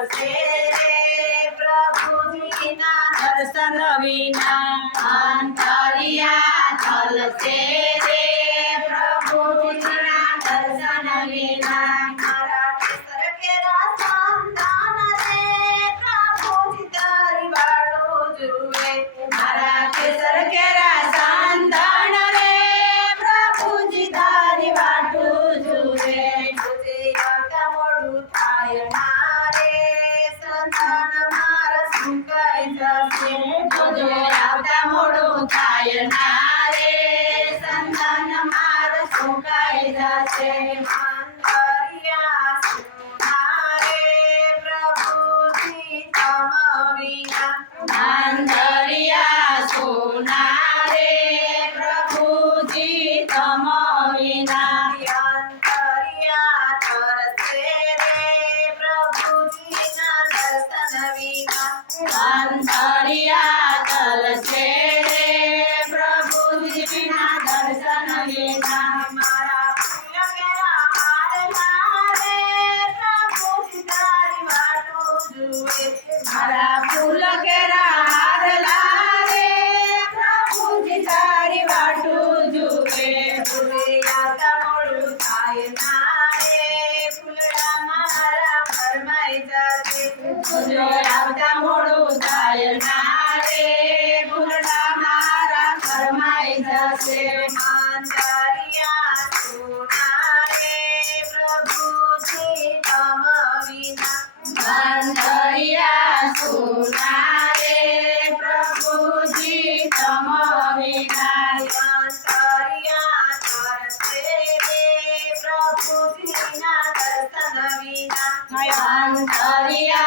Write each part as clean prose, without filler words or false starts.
तरसे रे प्रभुजीना दर्शन विना अंतरिया तरसे रे प्रभुजीना दर्शन विना मारा केसर केरा संतान रे प्रभुजी तारी वाटो जुए मारा केसर केरा संतान रे प्रभुजी तारी वाटो जुए तुझे आता मोडू थाय मारे संतान मारा सुकाई जसे तुझे आता मोडू थाय नारे संतान मारा सुकाई जसे अंतरिया सुनारे प्रभुजी तम विना अंतरिया सुनारे प्रभुजी तम विना अंतरिया तरसे रे प्रभुजीना दर्शन विना अंतरिया तरसे रे प्रभुजीना दर्शन विना मारा फूल केरा हार लारे प्रभुजी तारी वाटो जुए मारा फूल केरा हार लारे प्रभुजी तारी वाटो जुए तुझे आता मोडू थाय नारे फूलड़ा मारा फरमाई जाते तुझे आता मोडू थाय नारे फूलड़ा मारा फरमाई जाते अंतरिया सुनारे प्रभुजी तम विना अंतरिया सुनारे प्रभुजी तम विना अंतरिया तरसे रे प्रभुजीना दर्शन विना अंतरिया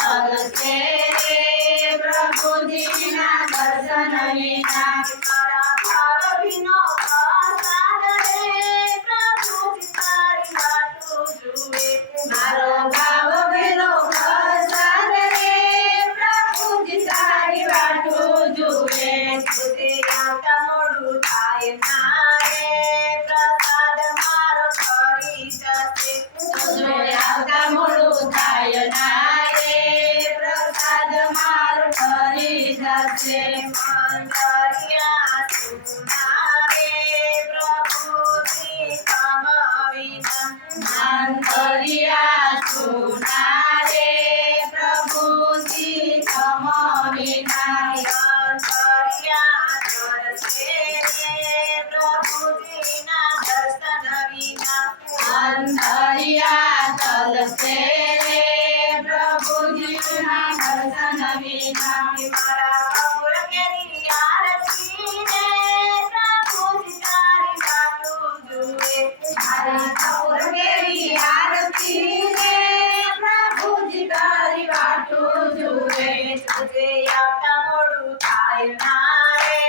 तरसे रे प्रभुजीना दर्शन विना मारा भाव विनो प्रसाद रे प्रभुजी तारी वाटो जुए मारो भाव विनो प्रसाद रे प्रभुजी तारी वाटो जुए तुझे आता मोडू थाय नारे प्रसाद मारो करी जसे तुझे आता मोडू थाय नारे प्रसाद मारो करी जसे अंतरिया सुनारे प्रभुजी तम विना अंतरिया सुनारे प्रभुजी तम विना अंतरिया तरसे रे प्रभुजीना दर्शन विना अंतरिया तरसे रे प्रभुजीना दर्शन विना मारा कपूर केरी आरती रे प्रभुजी तारी वाटो जुए मारा कपूर केरी आरती रे प्रभुजी तारी वाटो जुए तुझे आता मोडू थाय नारे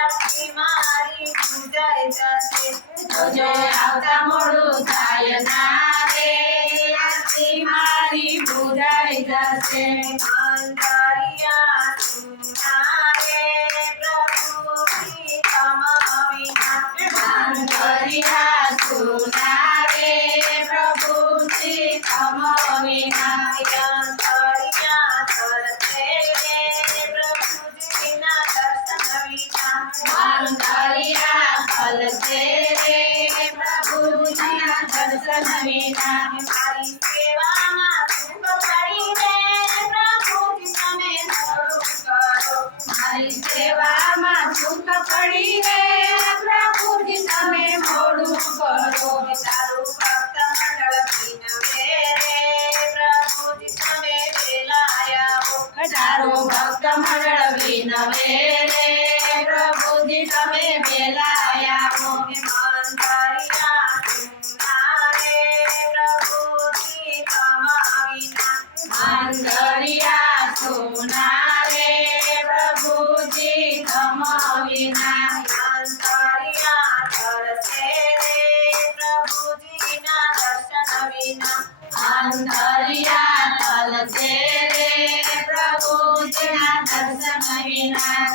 आरती मारी पूजाय जसे तुझे आता मोडू थाय नारे आरती मारी पूजाय जसे अंतरिया सुनारे प्रभुजी तम विना अंतरिया सुनारे प्रभुजी तम विना अंतरिया तरसे रे प्रभुजीना दर्शन विना अंतरिया तरसे रे प्रभुजीना दर्शन विना मारी सेवामां सुख पડીને પ્રભુજી તમે મોડું કરો મારી સેવામાં સુખ પડીને પ્રભુજી તમે મોડું કરો તારું ભક્ત મંડળ વિનવે રે પ્રભુજી તમે વેલા આવો તારું ભક્ત મંડળ વિનવે રે પ્રભુજી તમે વેલા આવો અંતરિયા સુનારે પ્રભુજી તમ વિના અંતરિયા સુનારે પ્રભુજી તમ વિના અંતરિયા तरसे रे प्रभुजीना दर्शन विना अंतरिया तरसे रे प्रभुजीना दर्शन विना।